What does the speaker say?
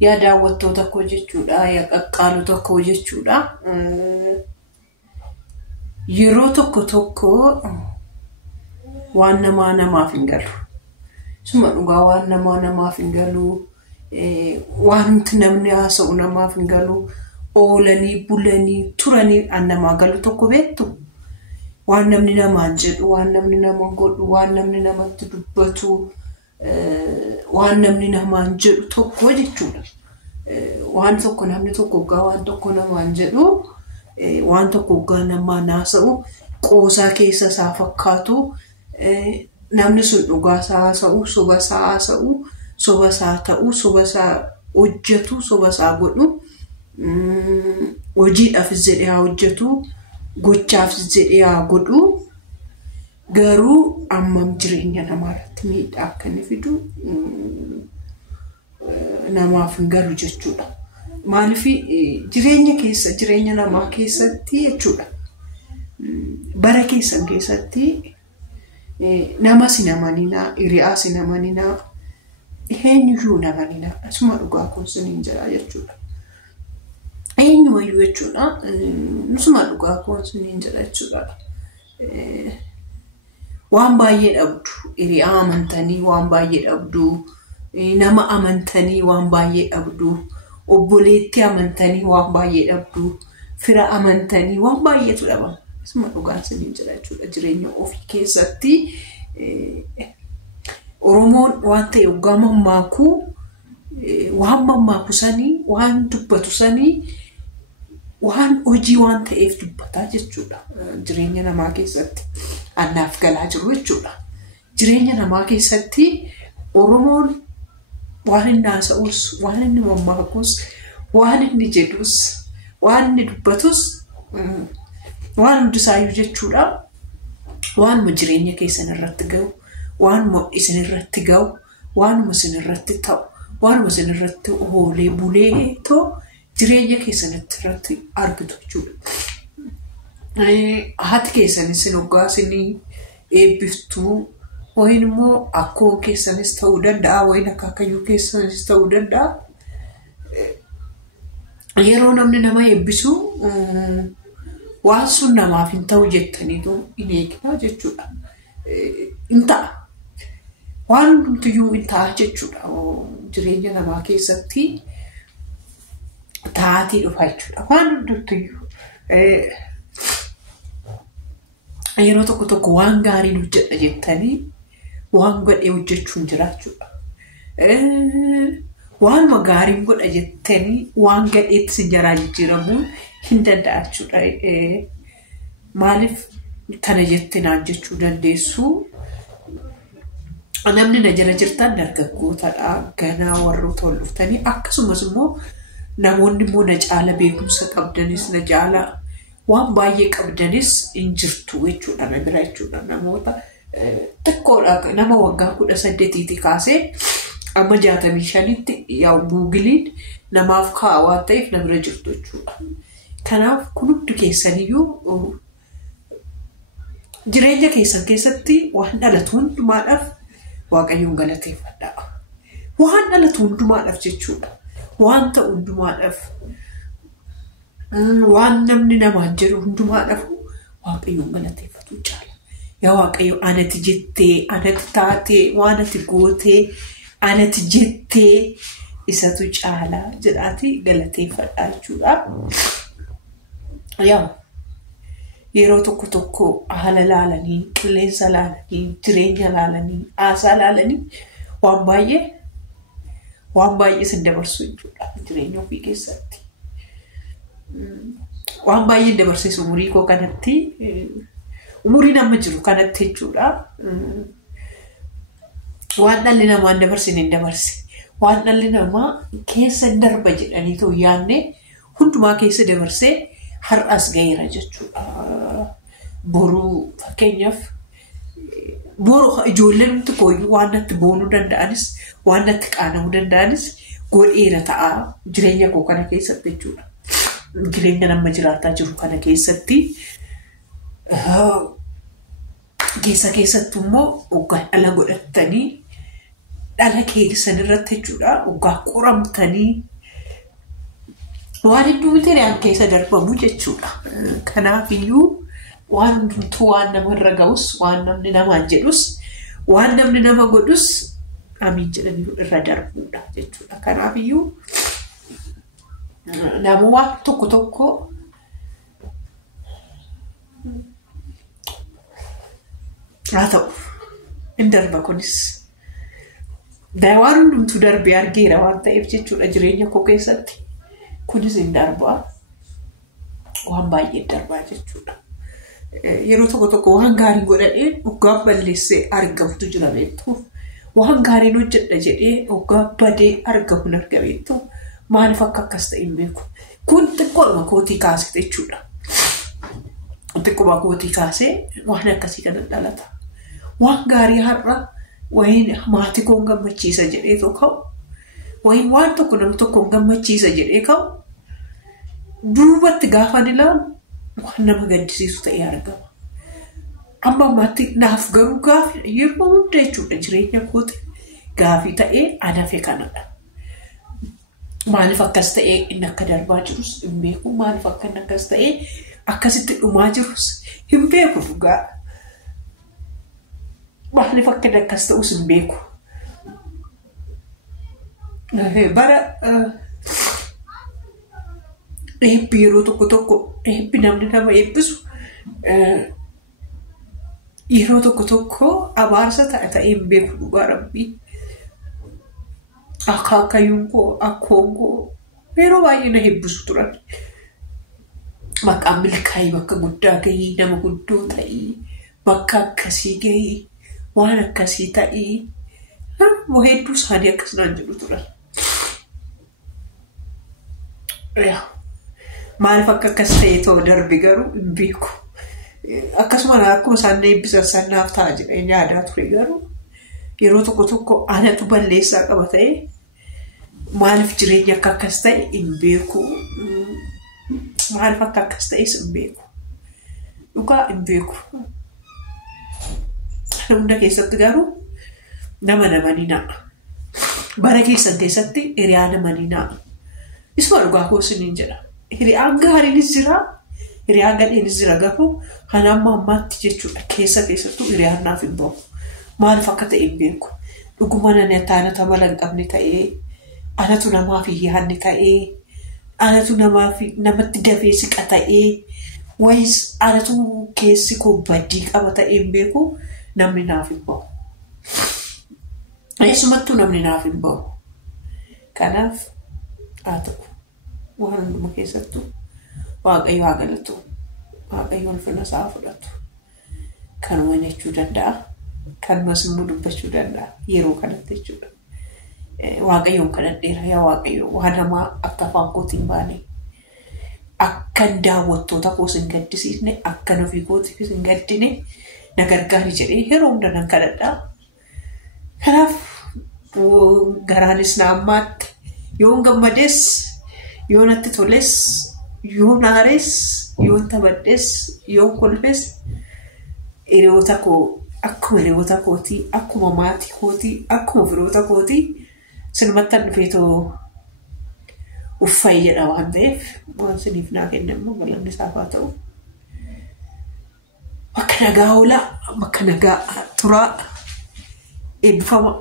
Ya daawwattoota koo jechuudha, yaa qaqqaalota koo jechuudha. Yeroo tokko waan namaaf hin galu. Suma dhugaa waan namaaf hin galu. Wanti namni haasa'u namaaf hin galu. Oolanii bulanii turanii namaa galu tokko beektu. Waan namni namaan jedhu, waan namni nama godhu, waan namni namatti dubbatu, waan namni namaan jedhu tokko jechuudha. Waan tokko namni tokko gaa waan tokko namaan jedhu, waan tokko gaa namaan haasa'u, qoosaa keessa isaa fakkaatu, namni sun dhugaa isaa haasa'u, soba isaa haasa'u, soba isaa ta'u, soba isaa hojjetu, soba isaa godhu, hojiidhaaf jedhee haa hojjetu, gochaaf jedhee haa godhu. Garuu ammam jireenya namaarratti miidhaa akka inni fidu namaaf hin galu jechuudha. Maaliif jireenya namaa keessatti jechuudha. Bara keessan keessatti nama sin amaninaa, hiriyaa sin amaninaa, eenyuyyuu namanina. Asuma dhugaa kun siniin jira jechuudha. Eenyumayyuu jechuudha. Asuma dhugaa kun siniin jira jechuudha. Waan baay'ee dhabdu, hiriyaa amantanii waan baay'ee dhabdu, nama amantanii waan baay'ee dhabdu, obboleettii amantanii waan baay'ee dhabdu, fira amantanii waan baay'eetu dhabama. Asuma dhugaan siniin jira jechuudha. Jireenya ofii keessatti Oromoon waan ta'e hoggaa mammaakuu, waan mammaaku sanii, waan dubbatu sanii, waan hojii waan ta'eef dubbataa jechuudha. Jireenya namaa keessatti annaaf galaa jiru jechuudha. Jireenya namaa keessatti Oromoon waan inni haasa'us, waan inni mammaakus, waan inni jedhus, waan inni dubbatus, waan hundisaayyuu jechuudha. Waanuma jireenya keessan irratti ga'u, waanuma isin irratti ga'u, waanuma isin irratti ta'u, waanuma isin irratti oolee bulee too jireenya keessan irratti argitu jechuudha. Haati keessanis hoggaa isinii eebbiftuu, wayin immoo akkoo keessanis ta'uu danda'a, wayin akaakayyuu keessanis ta'uu danda'a. Yeroo namni nama eebbisu waan sun namaaf hin ta'u jettaniitu hin eegina jechuudha. Hin ta'a. Waan hundumtiyyuu hin ta'a jechuudha. Jireenya namaa keessatti taatii dhufa jechuudha. Waan hundumtiyyuu yeroo tokko waan gaarii hojjedha jettanii waan godhee hojjechuun jiraachuudha. Waanuma gaariin godha jettanii waan gadheetti si jaraa jijjiiramuun hin danda'a jechuudha. Maaliif kana jettinaan jechuu dandeessu? Namni na jala jirtan dargaggootadha, ganaa warroota ol dhuftanii, akkasumas immoo namoonni immoo na caala beekumsa qabdanis, na caala waan baay'ee qabdanis hin jirtu jechuudha. Na bira jechuudha. Namoota xiqqoodha. Nama waggaa 18 kaasee amma 65tti yaa Googiliin namaaf kaa'aa waan ta'eef na bira jirtu jechuudha. Kanaaf kun hundi keessaniyyuu jireenya keessan keessatti waan dhalatu hundumaadhaaf Waaqayyoon galateeffadhaa. Waan dhalatu hundumaadhaaf jechuudha. Waan ta'u hundumaadhaaf, waan namni namaan jedhu hundumaadhaaf Waaqayyoon galateeffatu caala. Yaa Waaqayyo anati jettee, anati taatee, waan ati gootee, anati jettee isatu caala jedhaati galateeffadhaa jechuudha. Yaa yeroo tokko haala laalanii, qilleensa laalanii, jireenya laalanii, haasaa laalanii waan baay'ee sin dabarsu jechuudha. Jireenya ofii keessatti waan baay'ee dabarsiisu umurii koo kanatti, umurii nama jiru kanatti jechuudha. Waan dhalli namaa hin dabarsine hin dabarse. Waan dhalli namaa keessa darba jedhanii too yaadne hundumaa keessa dabarsee har'as gaheera jechuudha. Boruu fakkeenyaaf boruu ijoolleen nuti kooyyuu waan natti boonuu danda'anis, waan natti qaana'uu danda'anis godheera ta'a jireenya koo kana keessatti jechuudha. Jireenya nama jiraataa jiru kana keessatti keessattuu immoo waggaa dhala godhattanii dhala keessan irratti jechuudha waggaa qoramtanii waan hedduu miteeriyaan keessa darbamu jechuudha. Kanaafiyyuu waan hundumtuu waan namarra ga'us waan namni namaan jedhus waan namni nama godhus amiin jedhanii irra darbuudha jechuudha. Kanaafiyyuu nama waan tokko haa ta'u hin darba kunis waan hundumtuu darbee argeera waan ta'eef jechuudha jireenya koo keessatti kunis hin darbaa waan baay'ee darbaa jechuudha. Yeroo tokko waan gaarii godhadhee waggaa balleessee argamtu jira beektu waan gaariin hojjedha jedhee waggaa badee argamu hin argabeettu maaliif akkas ta'e hin beeku. Kun xiqqoodhuma kootii kaasee jechuudha. Xiqqoodhuma kootii kaasee waan akkasii kana dhalata. Waan gaarii har'a wayin maatii koo gammachiisa jedhee tokko wayin waan tokko nama tokko gammachiisa jedhee ka'u duubatti gaafa ilaalu waan nama gaddisiisu ta'ee argama. Amma ammaatti naaf garuu gaafi yeroo hunda jechuudha jireenya kooti gaafii ta'ee anafe kanadha. Maaliif akkas ta'ee inni akka darbaa jirus hin beeku. Maaliif akka inni akkas ta'ee akkasitti dhumaa jirus hin beeku dhugaa. Maaliif akka inni akkas ta'us hin beeku. Bara eebbi yeroo tokko eebbi namni nama eebbisu yeroo tokko abaarsa ta'ee hin beeku dhugaa rabbii. Akaakayyuun koo akkoon koo yeroo baay'ee na eebbisu turan. Maqaan milkaa'ii bakka guddaa gahii nama guddoo ta'ii bakka akkasii gahii waan akkasii ta'ii hedduu isaanii akkasnaan jedhu turan. Maaliif akkas ta'ee ta'uu darbe garuu hin beeku. Akkasuma akkuma isaan eebbisan sannaaf ta'a jedhee yaadaa ture garuu yeroo tokko anatu balleessaa qaba ta'ee maaliif jireenya akkas ta'e hin beeku. Maaliif akkas ta'es hin beeku. Dhugaa hin beeku. Hunda keessatti garuu nama namanii naa'a. Bara keessatti hiriyaa namanii naa'a. Isuma dhugaa koosiniin jedha. Hiriyaan gaariinis jira. Hiriyaan gadheenis jira garuu kan ammaatti jechuudha keessattuu hiriyaan naaf hin bahu. Maaliif akka ta'e hin beeku. Dhuguma anatu mala hin qabne ta'ee anatu namaaf hin yaadne ta'ee anatu namatti dafee siqa ta'ee wayis anatu keessi koo baddii qaba ta'ee hin beeku namni naaf hin bahu. Eessumattuu namni naaf hin bahu. Kanaaf haa ta'u waan hunduma keessattuu waaqayyo haa galatu. Waaqayyo ulfina isaa fudhatu. Kanuma jechuu danda'a. Kanumas immoo dubbachuu danda'a yeroo kanatti jechuudha. Waaqayyoon kadhadheera yaa waaqayyo waan namaa akka afaan kootiin baane akkan daawwattoota koos hin gaddisiisne akkan ofii kootiifis hin gaddine na gargaari jedhee yeroo hunda nan kadhadhaa. Kanaaf garaanis na ammaatti yoon gammades yoo natti toles yoo naares yoo taphadhes yoo kolfes hiriyoota koo akkuma hiriyoota kootii akkuma maatii kootii akkuma firoota kootii sinmattan dhufeetoo uffayyi jedha waan ta'eef waan siniif naa kennamu galanni isaaf haa ta'u. Bakka nagaa oolaa bakka nagaa turaa eebbifama.